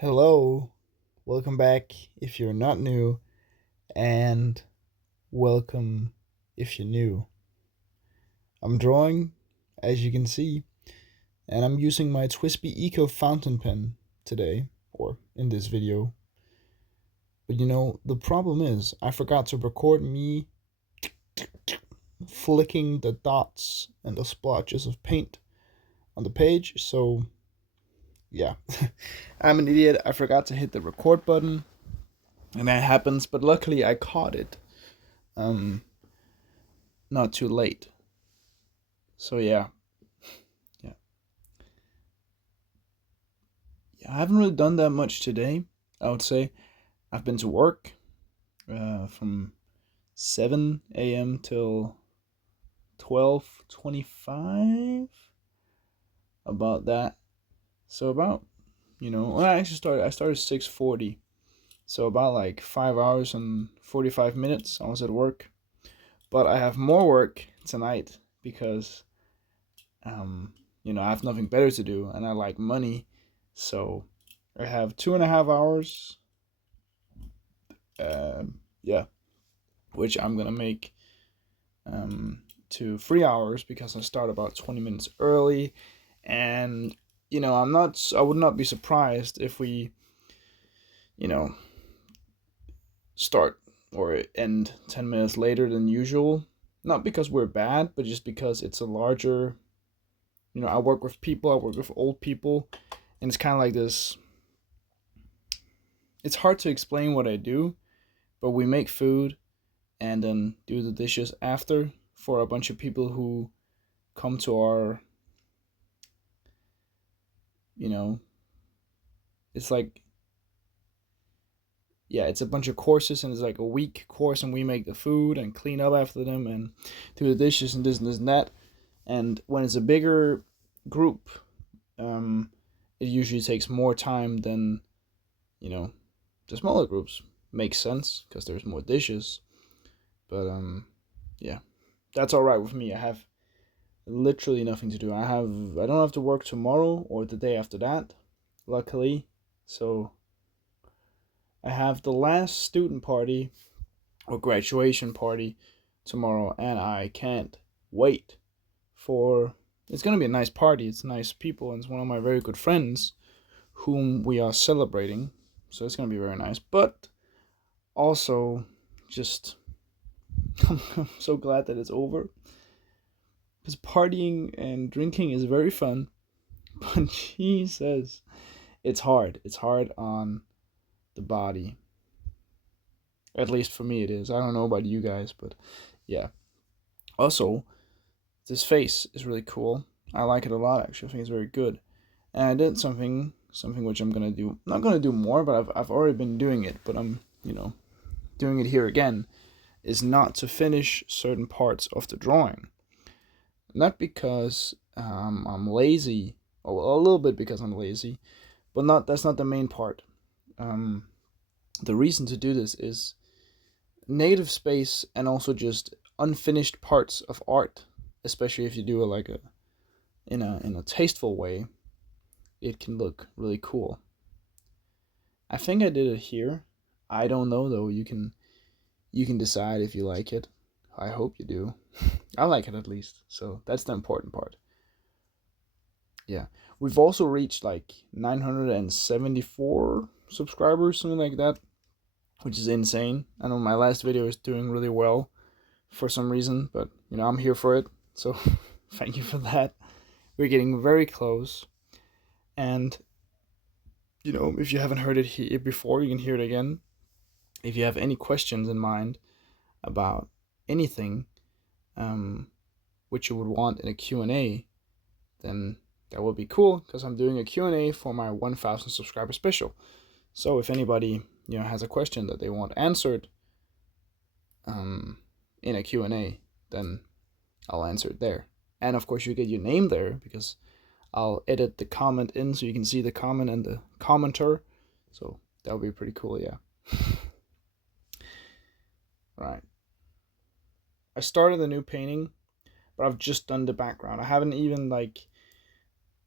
Hello, welcome back if you're not new, and welcome if you're new. I'm drawing, as you can see, and I'm using my Twisby Eco fountain pen today, or in this video. But the problem is, I forgot to record me flicking the dots and the splotches of paint on the page, so yeah. I'm an idiot, I forgot to hit the record button, and that happens, but luckily I caught it. Not too late. So yeah. I haven't really done that much today. I would say I've been to work from 7 a.m. till 12:25. About that. So about well, I started 6:40. So about like 5 hours and 45 minutes I was at work. But I have more work tonight because I have nothing better to do and I like money. So I have 2.5 hours. Yeah, which I'm gonna make to 3 hours because I start about 20 minutes early, and I would not be surprised if we you know start or end 10 minutes later than usual. Not because we're bad, but just because it's a larger. I work with people. I work with old people, and it's kind of like this. It's hard to explain what I do, but we make food and then do the dishes after for a bunch of people who come to our, you know, it's like, yeah, it's a bunch of courses and it's like a week course, and we make the food and clean up after them and do the dishes and this and this and that. And when it's a bigger group, um, it usually takes more time than, you know, the smaller groups. Makes sense because there's more dishes. But yeah, that's all right with me. I have literally nothing to do. I don't have to work tomorrow or the day after that, luckily. So I have the last student party or graduation party tomorrow, and I can't wait for. It's gonna be a nice party. It's nice people, and it's one of my very good friends whom we are celebrating. So it's gonna be very nice. But also, just I'm so glad that it's over because partying and drinking is very fun. But Jesus, it's hard. It's hard on the body. At least for me, it is. I don't know about you guys, but yeah. Also, this face is really cool. I like it a lot. Actually, I think it's very good. And I did something which I'm gonna do. Not gonna do more, but I've already been doing it. But I'm doing it here again. Is not to finish certain parts of the drawing. Not because I'm lazy, or a little bit because I'm lazy, but not that's not the main part. Um, the reason to do this is negative space and also just unfinished parts of art, especially if you do it like a in a tasteful way, it can look really cool. I think I did it here. I don't know though. You can decide if you like it. I hope you do. I like it at least. So that's the important part. Yeah. We've also reached like 974 subscribers, something like that, which is insane. I know my last video is doing really well for some reason, but I'm here for it. So thank you for that. We're getting very close. And if you haven't heard it here before, you can hear it again. If you have any questions in mind about anything, um, which you would want in a Q&A, then that would be cool because I'm doing a Q&A for my 1,000 subscriber special. So if anybody has a question that they want answered in a Q&A, then I'll answer it there. And of course, you get your name there because I'll edit the comment in so you can see the comment and the commenter. So that would be pretty cool, yeah. Right. I started a new painting, but I've just done the background. I haven't even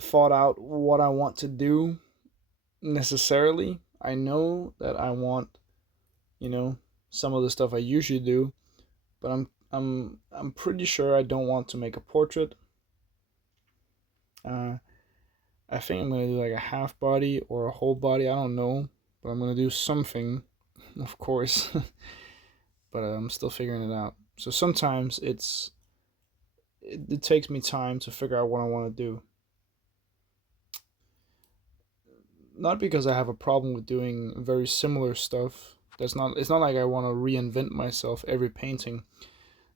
thought out what I want to do necessarily. I know that I want, you know, some of the stuff I usually do, but I'm pretty sure I don't want to make a portrait. Uh, I think I'm gonna do like a half body or a whole body. I don't know, but I'm gonna do something, of course. But I'm still figuring it out. So sometimes it takes me time to figure out what I want to do. Not because I have a problem with doing very similar stuff. That's not. It's not like I want to reinvent myself every painting,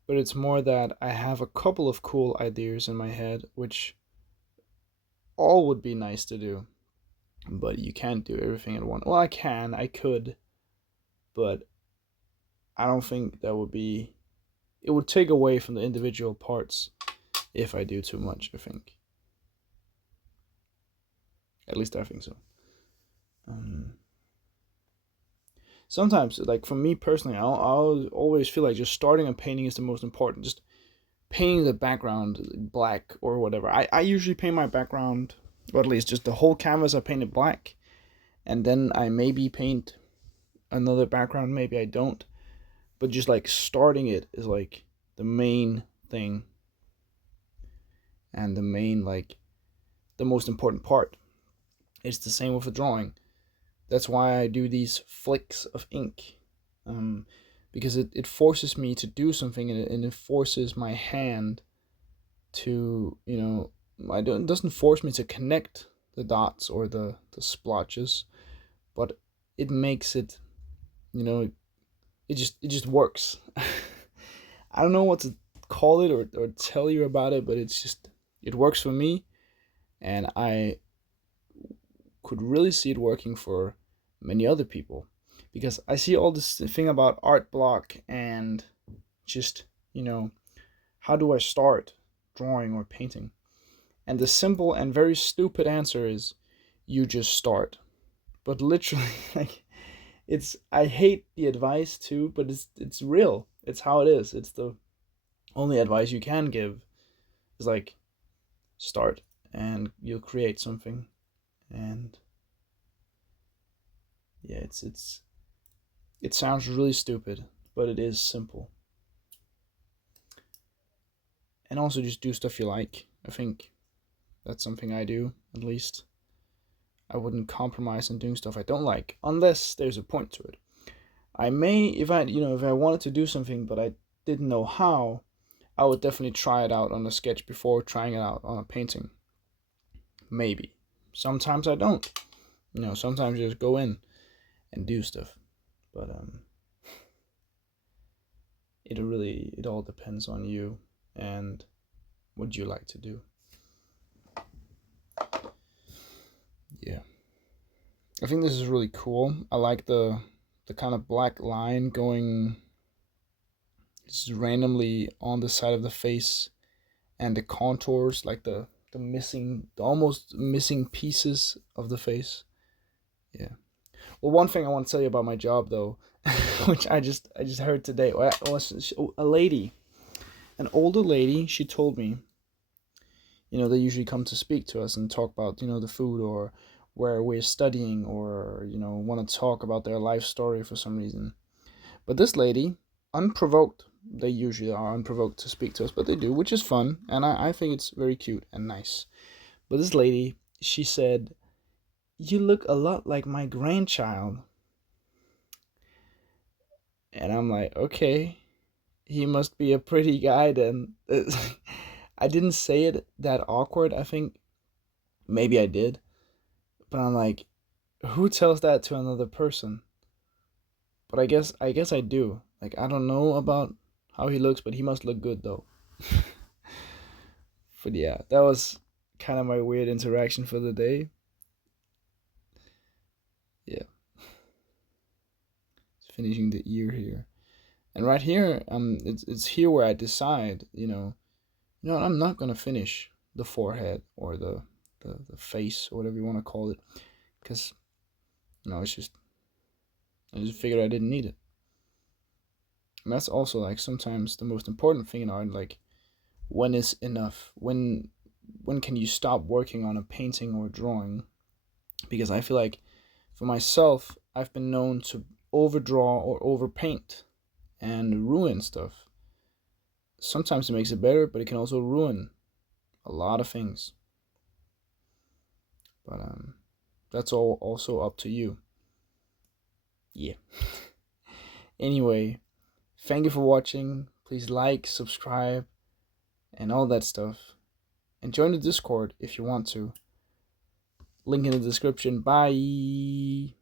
but it's more that I have a couple of cool ideas in my head, which all would be nice to do, but you can't do everything at once. Well, I can, I could, but I don't think that would be. It would take away from the individual parts if I do too much. I think. At least I think so. Um, Sometimes, like for me personally, I'll always feel like just starting a painting is the most important. Just painting the background black or whatever. I usually paint my background, or at least just the whole canvas, I paint it black, and then I maybe paint another background, maybe I don't. But just like starting it is like the main thing, and the main, like, the most important part. It's the same with a drawing. That's why I do these flicks of ink, um, because it forces me to do something, and it forces my hand to, it doesn't force me to connect the dots or the splotches, but it makes it, you know, it just works. I don't know what to call it, or tell you about it, but it works for me, and I could really see it working for many other people, because I see all this thing about art block and just, how do I start drawing or painting? And the simple and very stupid answer is you just start. But literally, like, I hate the advice too, but it's real. It's how it is. It's the only advice you can give. Is like, start and you'll create something. And yeah, it sounds really stupid, but it is simple. And also just do stuff you like. I think that's something I do, at least. I wouldn't compromise on doing stuff I don't like unless there's a point to it. I may, if I wanted to do something but I didn't know how, I would definitely try it out on a sketch before trying it out on a painting. Maybe. Sometimes I don't. Sometimes you just go in and do stuff. But it all depends on you and what you like to do. Yeah. I think this is really cool. I like the kind of black line going just randomly on the side of the face, and the contours, like the almost missing pieces of the face. Yeah. Well, one thing I want to tell you about my job though, which I just heard today, was a lady, an older lady. She told me, they usually come to speak to us and talk about, the food, or where we're studying, or, want to talk about their life story for some reason. But this lady, unprovoked, they usually are unprovoked to speak to us, but they do, which is fun, and I think it's very cute and nice. But this lady, she said, "You look a lot like my grandchild." And I'm like, okay, he must be a pretty guy then. I didn't say it that awkward, I think. Maybe I did. But I'm like, who tells that to another person? But I guess I do. Like, I don't know about how he looks, but he must look good though. But yeah, that was kind of my weird interaction for the day. Yeah, it's finishing the ear here. And right here, it's here where I decide, I'm not gonna finish the forehead, or the face, or whatever you want to call it, because it's just, I just figured I didn't need it. And that's also, like, sometimes the most important thing in art, like, when is enough? When can you stop working on a painting or drawing? Because I feel like For myself, I've been known to overdraw or overpaint and ruin stuff. Sometimes it makes it better, but it can also ruin a lot of things. But that's all also up to you. Yeah. Anyway, thank you for watching. Please like, subscribe, and all that stuff. And join the Discord if you want to. Link in the description. Bye.